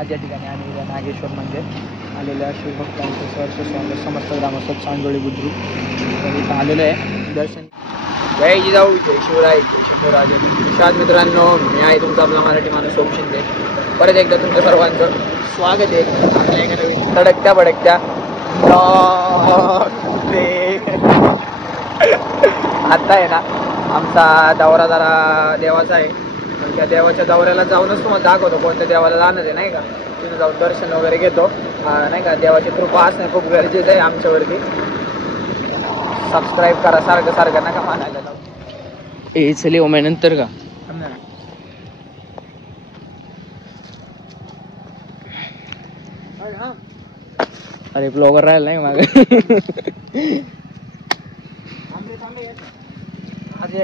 आज या ठिकाणी आम्ही नागेश्वर मंदिर आलेल्या शिवभक्तांचं सहर्ष स्वागत समस्त ग्रामस्थ चांदोळी बुद्रुक तर इथं आलेलं आहे दर्शन. जय जिजाऊ जय शिवराय जय शंभूराज. नमस्कार मित्रांनो, मी आहे तुमचा आपला मराठी माणूस ओम शिंदे. परत एकदा तुमच्या सर्वांचं स्वागत आहे आपल्या एका नवीन तडकत्या भडकत्या आता आहे ना आमचा दौरा जरा देवाचा आहे. त्या देवाच्या दौऱ्याला जाऊनच तुम्हाला दाखवतो कोणत्या देवाला जाणार आहे नाही का. तिथे जाऊन दर्शन वगैरे घेतो नाही का. देवाची कृपा असणे खूप गरजेचं आहे आमच्यावरती. सबस्क्राईब करा सारखं सारखं नका मानायला लावू. ए चले ओ मैं नंतर का अरे ब्लॉगर राहिला नाही मागे. आज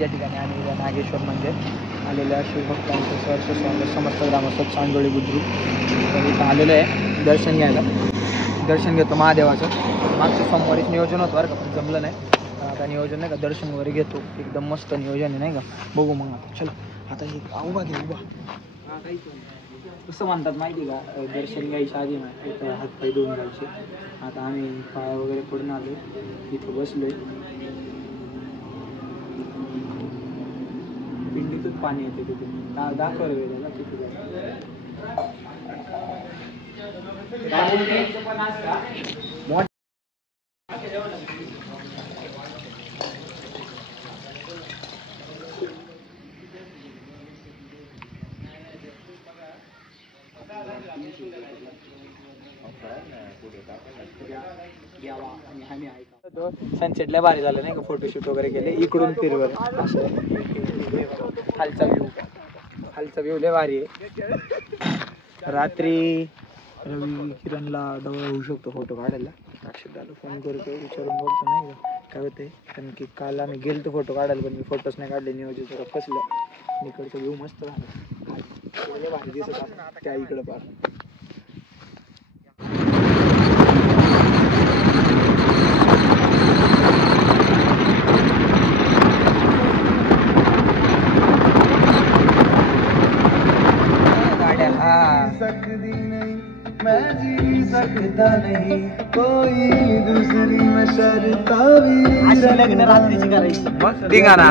या ठिकाणी आम्ही नागेश्वर मंदिर आलेल्या शिवभक्तांचं सहर्ष स्वागत समस्त ग्रामस्थ चांदोळी बुद्रुक तर इथं आलेलं आहे दर्शन घ्यायला. दर्शन घेतो महादेवाचं. मागच्या सोमवारीच नियोजन होतं बरं का, पण जमलं नाही. आता नियोजन नाही का, दर्शन वगैरे घेतो. एकदम मस्त नियोजन आहे नाही का. बघू मग आता चला. आता हे उभा घे उभा. कसं म्हणतात माहिती का, दर्शन घ्यायच्या आधी ना हातपाय धुवून घ्यायचे. आता आम्ही पाय वगैरे पडून आलो, इथं बसलोय. पिंडीतून पाणी येते तिथे दाखवलं वेळेला तिथे सनसेटला भारी झालं नाही का. फोटोशूट वगैरे केले. इकडून फिरवर असं खालचा व्ह्यू लय भारी आहे. रात्री रवी किरणला डोळा होऊ शकतो फोटो काढायला. अक्षदाला फोन करतो विचारून बघतो नाही का काय होते. कारण की काल आम्ही गेलो फोटो काढायला पण मी फोटोच नाही काढले. नियोजित जरा फसलं. इकडचं व्ह्यू मस्त झालं. भारी दिसत त्या इकडं पार. मैं जी सकता नहीं कोई दूसरी में शर्ता भी लग्न रात्रीची करायची ठीक आहे ना.